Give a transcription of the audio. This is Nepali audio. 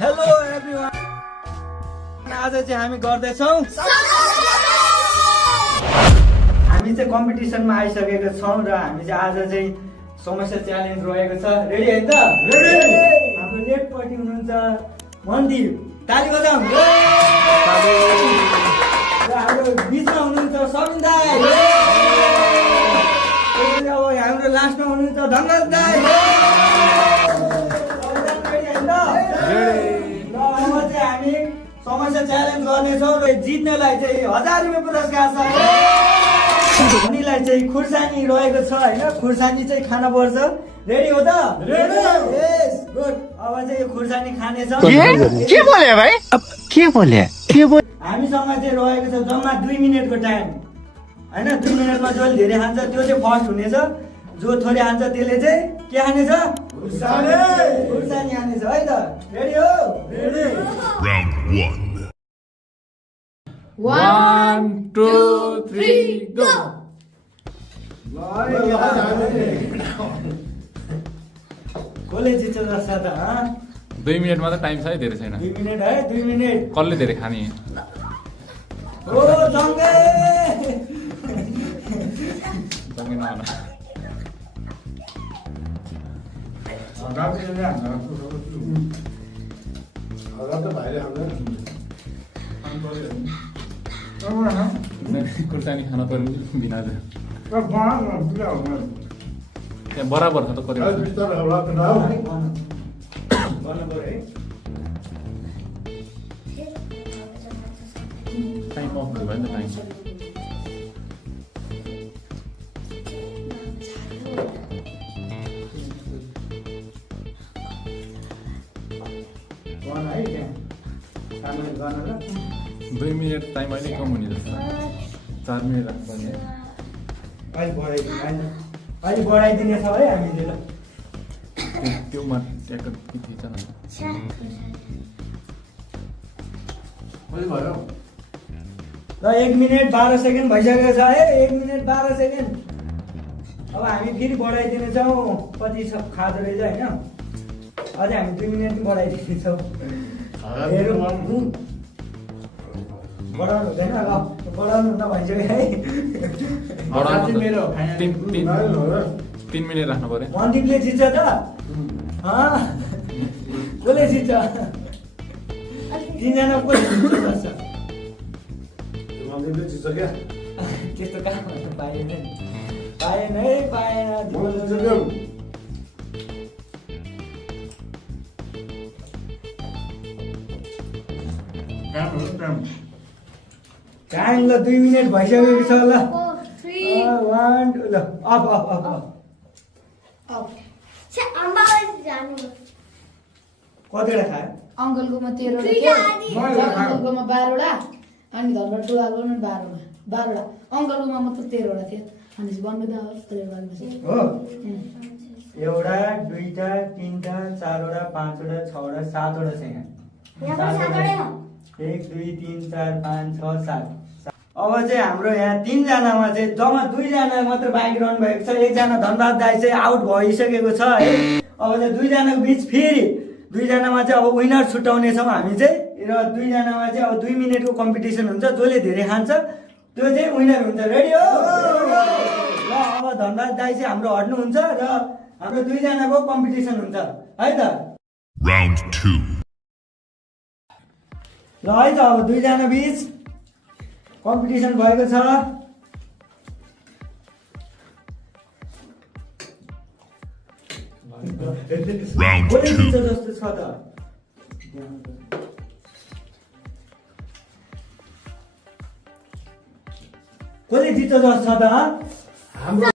हेलो एभ्रीवन, आज चाहिँ हामी गर्दैछौँ हामी चाहिँ कम्पिटिसनमा आइसकेका छौँ र हामी चाहिँ आज चाहिँ समस्या च्यालेन्ज रहेको छ। रेडी है त? रेडी। हाम्रो लेफ्टपट्टि हुनुहुन्छ मन्दिर, ताली बजाउँ। र हाम्रो बिचमा हुनुहुन्छ सबिन दाइ। अब हाम्रो लास्टमा हुनुहुन्छ धनराज दाइ। हामी समस्या च्यालेन्ज गर्नेछौँ र जित्नेलाई चाहिँ 1000 रुपियाँ पुरस्कार छ। धनीलाई चाहिँ खुर्सानी रहेको छ हैन, खुर्सानी चाहिँ खान पर्छ। रेडी हो त? रेडी। यस, गुड। अब चाहिँ यो खुर्सानी खाने छ। के बोले भाइ? अब के बोले? हामीसँग चाहिँ रहेको छ जम्मा 2 मिनेटको टाइम हैन। 2 मिनेटमा जसले धेरै खान्छ त्यो चाहिँ फर्स्ट हुनेछ, जो थोरै खान्छ त्यसले चाहिँ के खानेछ? खुर्सानी। खुर्सानी खानेछ है त? रेडी हो? रेडी। Round 1. 1 2 3 go. कसले जित्छ जस्तो त? 2 मिनेट मात्र टाइम छ है, धेरै छैन। 2 मिनेट है, 2 मिनेट। कसले धेरै खाने? ओ जङ्गे जङ्गे नआउला। खुर्सानी खान पर्ने बिना त्यहाँ बराबर छ त कति टाइम अफ भयो नि त टाइम। है त्यहाँ 2 मिनेट टाइम अहिले कम हुने जस्तो। 4 मिनेट राख्नुपर्ने। अहिले बढाइदिनेछ है हामीले। ल त्यो ट्याक्क थिच्छ न। ल 1 मिनेट 12 सेकेन्ड भइसकेको छ है। 1 मिनेट 12 सेकेन्ड। अब हामी फेरि बढाइदिनेछौँ। कति खाँदो रहेछ होइन, अझै हामी 2 मिनेट बढाइदिनेछौँ। बढाउनु हुँदैन, ल बढाउनु हुँदा भइसक्यो है। 3 मिनेट राख्नु पर्यो। मन्दिरले जित्छ त? कसले जित्छ? 3 जना कसले जित्छ? त्यस्तो काम गर्नु पाएन है, पाएन। टाइम ल 2 मिनेट भइसकेको छ। ल 1 2 law of of of of. कतिवटा खायो? अङ्कलकोमा 13वटा, अङ्कलकोमा 12वटा, अनि घरबाट ठुलाकोमा 12वटा। अङ्कलकोमा मात्र 13वटा थियो। अनि बन्द हो। एउटा, दुईटा, तीनटा, 4वटा, 5वटा, 6वटा, 7वटा छ यहाँ। 1 2 3 4 5 6 7। अब चाहिँ हाम्रो यहाँ 3 जनामा चाहिँ जम्मा 2 जना मात्र बाइक रहनु भएको छ। 1 जना धनराज दाइ चाहिँ आउट भइसकेको छ है। अब चाहिँ 2 जनाको बिच फेरि 2 जनामा चाहिँ अब विनर छुट्याउने छौँ हामी चाहिँ। र 2 जनामा चाहिँ अब 2 मिनेटको कम्पिटिसन हुन्छ। जसले धेरै खान्छ त्यो चाहिँ विनर हुन्छ। रेडी हो? ल अब धनराज दाइ चाहिँ हाम्रो हट्नुहुन्छ र हाम्रो 2 जनाको कम्पिटिसन हुन्छ है त? Round 2. ल है त, अब 2 जना बिच कम्पिटिसन भएको छ। Round 2. जस्तो छ त? कसले जित्छ जस्तो छ त?